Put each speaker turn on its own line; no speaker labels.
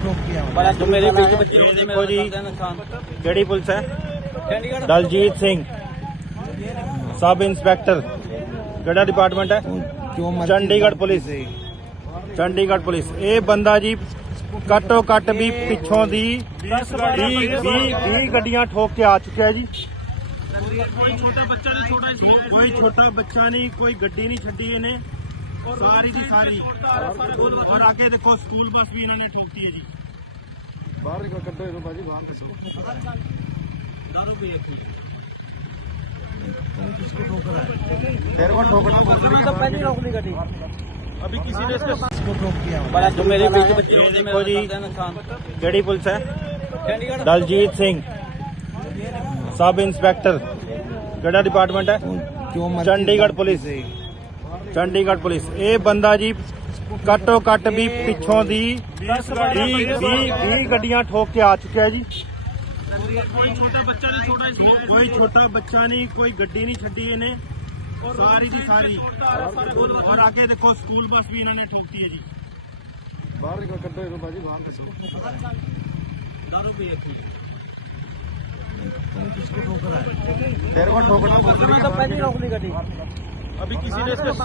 ਬੱਚੇ ਇਹ
ਹੁੰਦੇ ਦੇਖੋ ਜੀ। ਮੇਰੇ ਨੁਕਸਾਨ। ਕਿਹੜੀ ਪੁਲਿਸ ਹੈ ਚੰਡੀਗੜ੍ਹ? ਦਲਜੀਤ ਸਿੰਘ ਸਬ ਇੰਸਪੈਕਟਰ ਕਿਹੜਾ ਡਿਪਾਰਟਮੈਂਟ ਹੈ? ਚੰਡੀਗੜ੍ਹ ਪੁਲਿਸ। ਚੰਡੀਗੜ੍ਹ ਪੁਲਿਸ। ਇਹ ਬੰਦਾ ਜੀ ਘੱਟੋ ਘੱਟ ਵੀ ਪਿੱਛੋਂ ਦੀ 20 20 ਗੱਡੀਆਂ ਠੋਕ ਕੇ ਆ ਚੁੱਕਿਆ ਹੈ ਜੀ।
ਕੋਈ ਛੋਟਾ ਬੱਚਾ ਨਹੀਂ ਛੋਟਾ ਕੋਈ ਛੋਟਾ ਬੱਚਾ ਨਹੀਂ ਕੋਈ ਗੱਡੀ ਨਹੀਂ ਛੱਡੀ ਇਹਨੇ। सारी की सारी। और आगे देखो स्कूल बस भी इन्होंने ठोकती है जी। बाहर निकल कर दो भाई बाहर निकल। दारू ठोकना
पहले रोक ली।
पुलिस है। दलजीत सिंह सब इंस्पेक्टर गड़ा डिपार्टमेंट है। Chandigarh police. Chandigarh Daljit Singh sub inspector ਕਿਹੜਾ ਡਿਪਾਰਟਮੈਂਟ ਹੈ ਚੰਡੀਗੜ੍ਹ ਪੁਲਿਸ ਚੰਡੀਗੜ੍ਹ ਪੁਲਿਸ ਇਹ ਬੰਦਾ ਜੀ ਘੱਟੋ ਘੱਟ ਵੀ ਪਿੱਛੋਂ ਦੀ 20 20 ਗੱਡੀਆਂ ਠੋਕ ਕੇ ਆ ਚੁੱਕਿਆ ਹੈ ਜੀ
ਕੋਈ ਛੋਟਾ ਬੱਚਾ ਨਹੀਂ ਛੋਟਾ ਕੋਈ ਛੋਟਾ ਬੱਚਾ ਨਹੀਂ ਕੋਈ ਗੱਡੀ ਨਹੀਂ ਛੱਡੀ ਇਹਨੇ ਸਾਰੀ ਦੀ ਸਾਰੀ ਔਰ ਅੱਗੇ ਦੇਖੋ ਸਕੂਲ ਬੱਸ ਵੀ ਇਹਨਾਂ ਨੇ ਠੋਕਤੀ ਹੈ ਜੀ ਬਾਹਰ ਨਿਕਲ ਕੱਢੋ ਇਹਨੂੰ ਬਾਜੀ ਬਾਹਰ ਕੱਢੋ ਦਾਰੂ ਪੀ ਰੱਖੀ ਤੇਰੇ ਕੋਲ ਠੋਕਣਾ
ਬਹੁਤ ਮੈਂ ਤਾਂ ਪਹਿਲੀ ਰੋਕ ਲਈ ਗੱਡੀ
ਅਭੀ ਕਿਸੇ ਨੇ